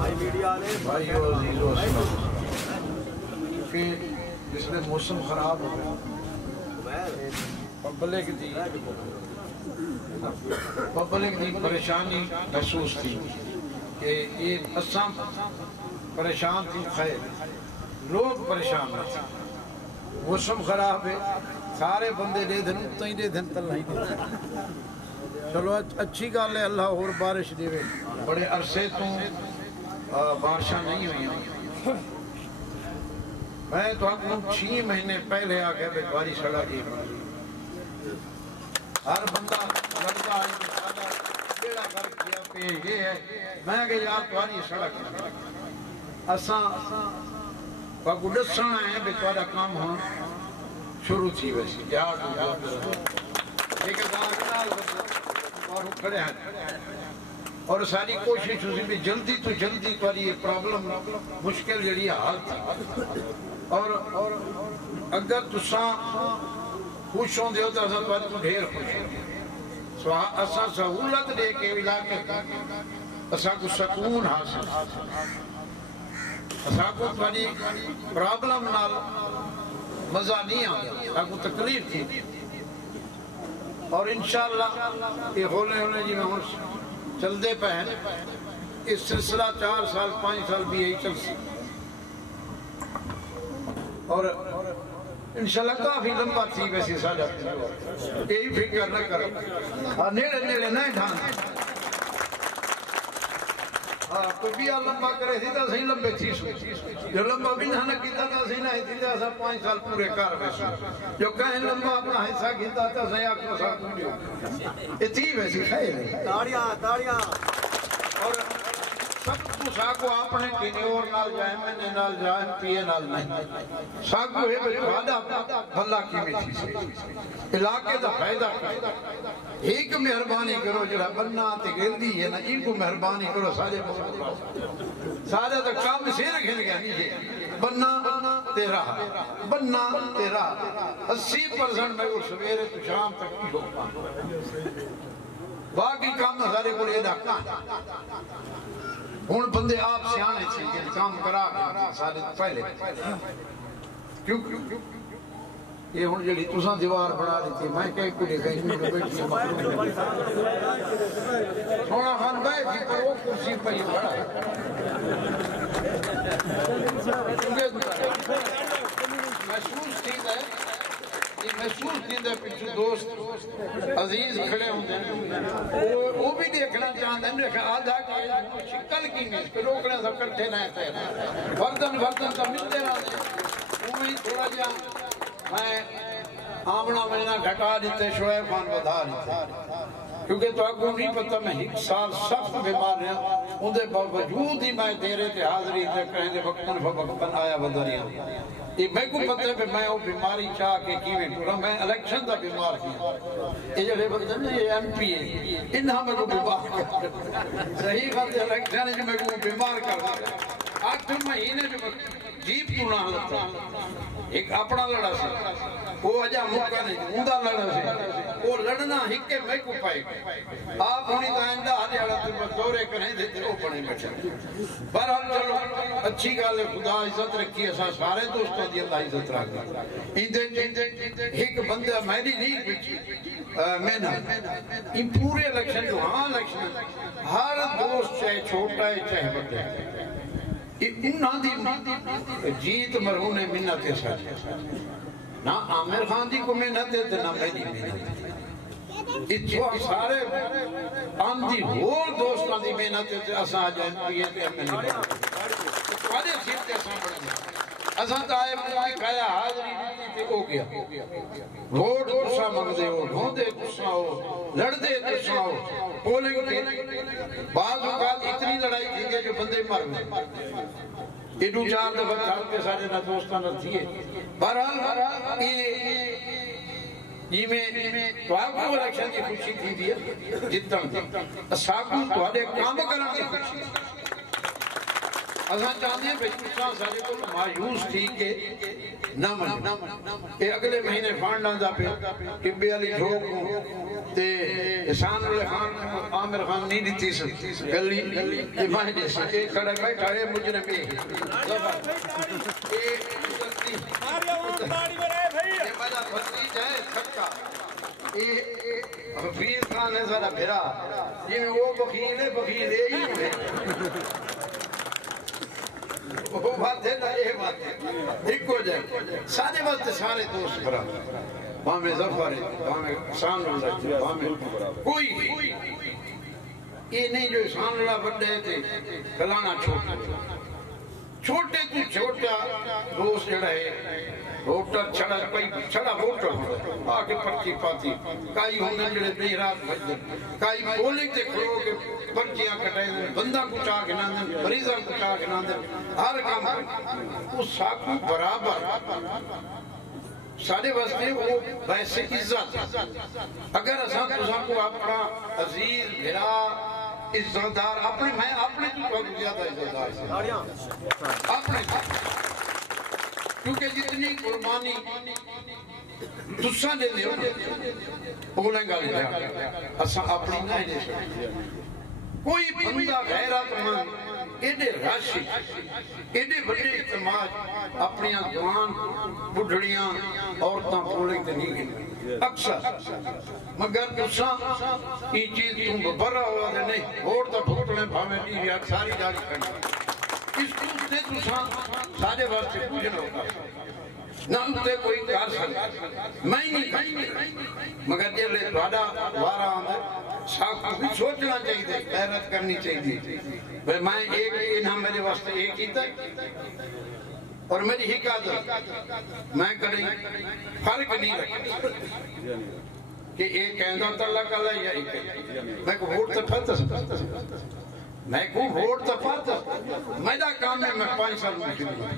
بھائی عزیز و اسلام کہ جس میں موسم خراب ہو گیا پبلک دی پریشانی محسوس تھی کہ یہ اساں پریشان تھی خیر لوگ پریشان نہ تھے موسم خراب ہے سارے بندے دے دن اتنی دے دن تل نہیں دے چلو اچھی گال ہے اللہ اور بارش دے بڑے عرصے تو بارشاں نہیں ہوئی ہیں میں تو آپ کو 6 مہینے پہلے آگئے بیٹواری سڑا دی ہر بندہ لڑکا آئی تو سادہ بیڑا کر کیا پہ یہ ہے میں کہ یار تواری سڑا کیا اساں کو ڈسنا ہے بیٹوارا کام ہوں شروع تھی ویسی یار لیکن اور کھڑے ہیں اور ساری کوشش اسی بھی جلدی تو جلدی تواری یہ پرابلم مشکل جڑی حال تھی اور اگر تساں خوش ہوں دے ہوتا ہے تو ڈھیر خوش ہوں اساں سہولت دے کے علاقے اساں کو سکون حاصل اساں کو تواری پرابلم نال مزہ نہیں آگا اساں کو تکلیف تھی اور انشاءاللہ یہ ہولے جی میں ہوں چل دے پہن اس سلسلہ 4 سال 5 سال بھی یہی چل سی اور انشاءاللہ کافی لمبا تھی ویسی ساڑھا یہی فکر نہ کرو نیڑے نیڑے نہیں ڈھان کوئی بھی لمبا کرے تھی تو صحیح لمبے تھی سو جو لمبا بھی نہ کیتا تھا صحیح نہیں تھی تو 5 سال پورے کار ویسو جو کہیں لمبا اپنا حصہ کیتا تھا صحیح آپ کو ساتھ پوری ہو یہ تھی ویسی خیر ہے تاڑیاں اور سب کو ساکو اپنے کنیور نال جائیں میں نال جائیں پیے نال نہیں ساکو ہے بھادا بھلا کی میٹھی سے علاقے دا فائدہ ایک مہربانی کرو جڑا بننا تے گلدی ہے نا ان کو مہربانی کرو سارے سارے تو کام سے رکھیں گیا نہیں بننا تیرا 80% میں وہ سویرے تو شام تک کی ہو باقی کام سارے کو لئے ڈاکتا ہون بندے آپ سیانے تھے کہ کام کرا گئے سارے پہلے کیوں یہ ہون جڑی تساں دیوار بڑھا دی تھی میں کہیں کو دیکھا ہی میں بیٹھ کے مقلوب سونا خان بیٹھ پر وہ کرسی پر ہی بڑھا محسوس تھی ہے یہ محسوس تھی ہے پچھو دوست عزیز کھڑے ہوں دیں وہ بھی دیکھنا چاہتے ہیں دیکھا آدھا کہ شکل کی نہیں اس پہ روکنے سب کرتے نہ تھے وردن سب ملتے نہ دیں وہ بھی تھوڑا جا میں آمنا مہینہ گھٹا دیتے شعیب خان بدھا دیتے کیونکہ تو اگوں نہیں پتہ میں 1 سال سخت بیمار رہا ان دے باوجود ہی میں تیرے تے حاضری تے کہیں دے وقتاً آیا بدھریا یہ میں کو پتہ ہے کہ میں وہ بیماری چاہ کے کیویں ٹورا میں الیکشن دا بیمار کیا یہ جڑے بندے نے یہ ایم پی ہے انہاں میں کو بیمار کر صحیح بات ہے الیکشن ہے جو میں کو بیمار کر دیا 8 مہینے جو جیب تو نہ حالت تھا ایک اپنا لڑا سے وہ اجا موقع نہیں اندہ لڑا سے وہ لڑنا ہکے میں کو پائے آپ ہونی تو آئندہ آنے والا تو دورے کریں دیتے وہ پڑھیں بچے بہرحال چلو اچھی گال ہے خدا عزت رکھی ہے سارے دوستوں دی اللہ عزت رکھ گا ایک بندہ میری نہیں پچھی میں نہ ان پورے الیکشن جو ہاں الیکشن ہر دوست چاہے چھوٹا ہے چاہے بڑا ہے انہاں دی جیت مرہون منت ساتھ نہ عامر خان دی کو منت ہے نہ میری منت اتھو سارے آندھی ہور دوستاں دی منت ہے اساں جائیں پیے تے ہمیں نہیں پڑھے سیٹ کے اساں پڑھے اساں تو آئے مجھے کھایا حاضری دیتی تے ہو گیا ووٹ تسا مگدے ہو ڈھوندے تسا ہو لڑدے تسا ہو پولنگ تے بعض اوقات اتنی لڑائی تھی گئے جو بندے مر گئے ایڈو 4 دفعہ چال کے سارے نہ دوستان نہ تھیے بہرحال یہ میں تو آپ کو الیکشن کی خوشی تھی دیا جتنا تھی اساکو تو آدھے کام کرنا کی خوشی اساں چاہتے ہیں بھئی تساں سارے کو مایوس تھی کہ نہ من کہ اگلے مہینے فانڈاں دا پہ ٹبے علی جھوک تے احسان اللہ خان عامر خان نہیں دیتی سن گلی یہ ماہ جیسے ایک کھڑا بیٹھا ہے مجرم یہ میرا بھتیج ہے چھکا یہ حفیظ خان ہے سارا بھیرا یہ وہ بخیل ہے بخیل ہے ہی ہوئے وہ بات ہے نا یہ بات ہے ایک ہو جائے سارے بات سارے دوست برابر وہاں میں ظفر ہے وہاں میں احسان اللہ ہے وہاں میں کوئی یہ نہیں جو احسان اللہ بڑھے تھے کلانا چھوٹے تو چھوٹا دوست جڑا ہے ووٹر چھڑا کوئی چھڑا ووٹر ہوتا آکے پرچی پاتی کائی ہونے جڑے بے رات بھجدے کائی پولنگ تے کھڑو کے پرچیاں کٹائیں دیں بندہ کچھا کے نہ دیں مریضہ کچھا کے نہ دیں ہر کام اس ساکو برابر سارے واسطے وہ ویسے عزت اگر اساں تساں کو اپنا عزیز بھرا عزتدار اپنے میں اپنے تو بہت زیادہ عزتدار سے اپنے کیونکہ جتنی قربانی تساں دے دے بولیں گا لے اساں اپنی نہ دے سکتے کوئی بندہ غیرت مند ایڈے راشی ایڈے بڑے اعتماد اپنی جوان بڑھڑیاں عورتاں بولیں تے نہیں گئے اکثر مگر تساں یہ چیز تم برا ہوا دے نہیں ووٹ تا بھوٹنے بھامے نہیں رہا ساری داری کرنا اس کو دے تساں سارے واسطے پوچھنا ہوگا نہ انتے کوئی کار سکتا میں نہیں مگر جب لے دوڑا وارا آمد ساکھ بھی سوچنا چاہیے غیرت کرنی چاہیے میں ایک انہاں میرے واسطے ایک ہی تھا اور میری حکایت میں کریں فرق نہیں رکھتا کہ ایک کہندہ اللہ کا ہے یا ایک کہندہ میں کو ووٹ تا پھرتا سکتا میں کو ووٹ تا پھرتا میرا کام ہے میں 5 سال میں شروع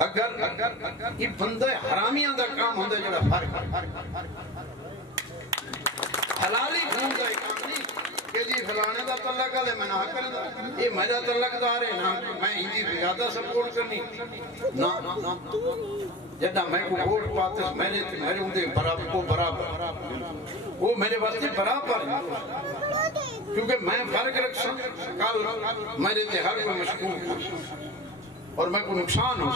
اگر یہ بندہ حرامیاں دا کام ہوندہ جڑا فرق حلالی خون دا کام نہیں کہ جی فلانے دا تعلق ہے میں نہ کردا یہ میرا تعلق دار ہے نا میں ہندی زیادہ سپورٹ کرنی نہ جدا میں کو ووٹ پاتے میرے ہوندے برابر کو برابر وہ میرے واسطے برابر کیونکہ میں فرق رکھساں کل میرے تے ہر کوئی مشکوک اور میں کو نقصان ہو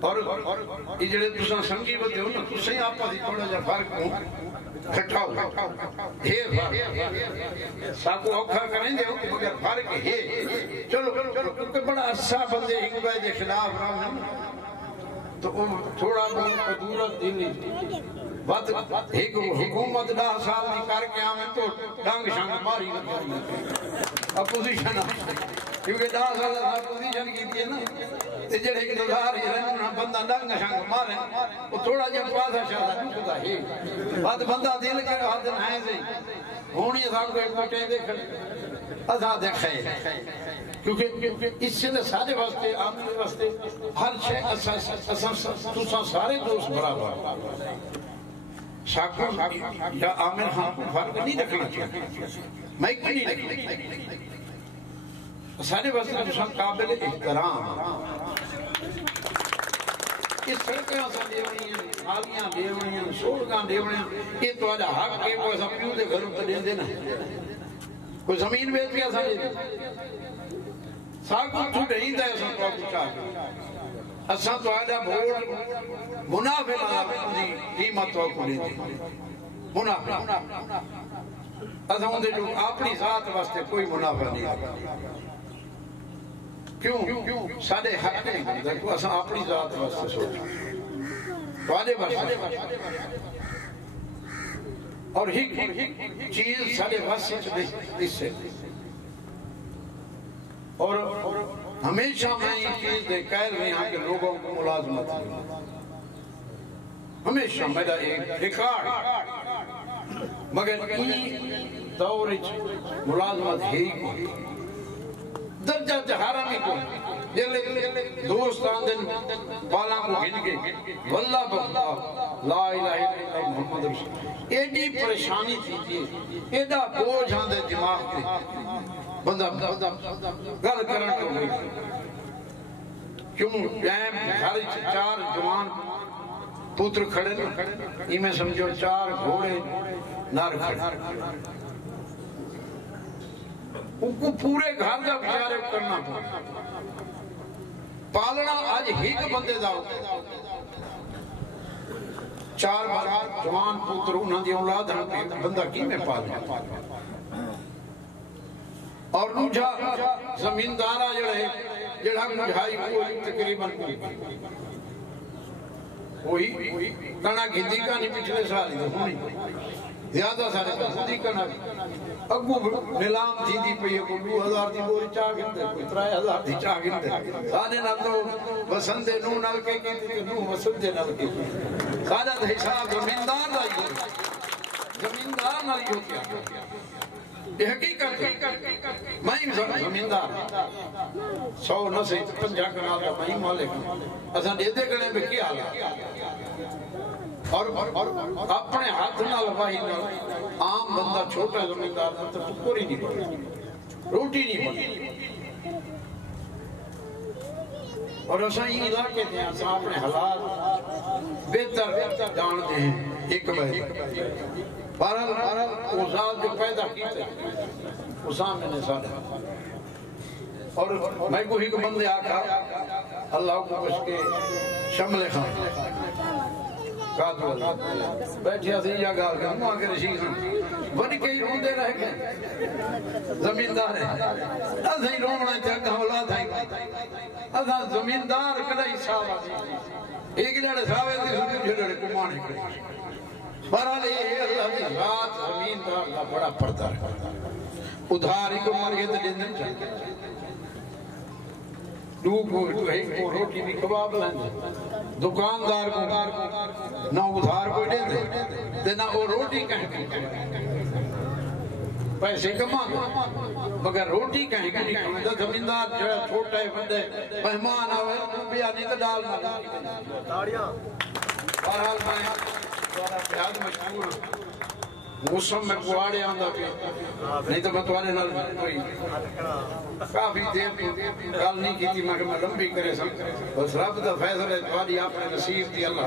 اور یہ جڑے تساں سمجھی بدے ہو نا تساں ہی آپا دی تھوڑا جا فرق ہو کھٹا ہو ساکو اوکھا کریں دے ہو مگر فرق ہے چلو کیونکہ بڑا عرصہ بندے ایک بے دے خلاف رہا ہوں تو تھوڑا بہت قدورت دینی بات ایک حکومت 10 سال دی کر کے آمیں تو ڈانگ شانگ ماری اپوزیشن کیونکہ 10 سال اپوزیشن کی تھی نا تے جڑے ایک دھار ہی رہنا بندہ ڈانگ شانگ مارے وہ تھوڑا جب پاسا شاہدہ نہیں خدا ہے بات بندہ دل کر ہاتھ نائیں سے ہونی ہے صاحب کو ایک موٹے دیکھ ازاد خیر کیونکہ اس سے سارے واسطے آپ کے واسطے ہر شے تساں سارے دوست برابر شاکر یا عامر خان کو فرق نہیں رکھنا چاہیے میں کیوں نہیں رکھنا چاہیے سارے واسطے تساں قابل احترام اس سڑکیں اساں دیونی ہیں آلیاں دیونی ہیں سوڑگاں دیونی ہیں یہ تو آجا حق کے وہ اساں پیو دے گھروں تے دین دینا کوئی زمین بیچ کے اساں دے ساکو تو نہیں دے اساں کو کچھ آگے اساں تو آجا بھوٹ منافع دی قیمت کو لے دے منافع اساں اندے جو اپنی ذات واسطے کوئی منافع نہیں کیوں سارے حق نہیں دیکھو اساں اپنی ذات واسطے سوچ والے واسطے اور ہی چیز سارے واسطے اس سے اور ہمیشہ میں یہ چیز دے قائل میں یہاں کے لوگوں کو ملازمت ہمیشہ میرا ایک ریکارڈ مگر یہ دور ملازمت ہے ہی کوئی درجہ چہارا نہیں کوئی جلے دوست آندن بالا کو گن کے واللہ بخدا لا الہ الا اللہ محمد رسول ایڈی پریشانی تھی ایڈا بوجھ آندے دماغ کے بندہ گل کرن تو گئی کیوں ٹائم گھر چار جوان پتر کھڑے نا میں سمجھو چار گھوڑے نر کھڑے ان کو پورے گھر کا بیچارے کرنا پالنا آج ایک بندے دا چار جوان پتر انہاں دی اولاد بندہ کی میں پالنا اور روجھا زمیندارہ جڑا مجھائی کوئی تقریباً وہی کنا گھندی کا نہیں پچھلے سال ہونی زیادہ سارے پر خودی کنا اگو نیلام تھی دی پئی کو 2000 دی بوری چاہ گندے کوئی 3000 دی چاہ گندے سانے نال تو وسندے نو نال کے کی نو وسندے نال کے سانا دا حساب زمیندار دا ہی زمیندار نال ہی ہوتی یہ حقیقت میں زمیندار 100 نہ سے 50 کنال کا میں مالک اساں دے دے گنے میں کیا حال اور اپنے ہاتھ نال واہی نال عام بندہ چھوٹا زمیندار تو پوری نہیں پڑی روٹی نہیں پڑی اور اساں یہ علاقے تھے اساں اپنے حالات بہتر جانتے ہیں ایک بھائی بہرحال وہ ذات جو پیدا کیتے وہ سامنے نے ساتھ اور میں کو ہی کو بندے آکھا اللہ کو کچھ کے شمل خان قادر اللہ بیٹھے ہاں یا گال کر ماں کے رشید ہاں بڑی کئی روندے رہ گئے زمیندار ہے ازاں ہی رونا چاہتا اولاد ہے ازاں زمیندار کدائی صاحب آتی ایک جڑے صاحب ہے جڑے کمانے کرے بہرحال یہ اللہ کی ذات زمیندار کا بڑا پردہ ہے ادھار ہی کو مار گئے تو دن چاہتے کو روٹی بھی کباب لیں دکاندار کو نہ ادھار کو دے دے نہ وہ روٹی کہیں پیسے کما مگر روٹی کہیں گے نہیں زمیندار جو ہے چھوٹا ہے بندے مہمان آوے بیانی تو ڈالنا بہرحال میں دوارا پیاد مشہور موسم میں کوارے آندہ پہ نہیں تو میں توارے نال کوئی کافی دیر گل نہیں کی تھی میں لمبی کرے سم بس رب دا فیضل ہے تواری آپ نے نصیب دی اللہ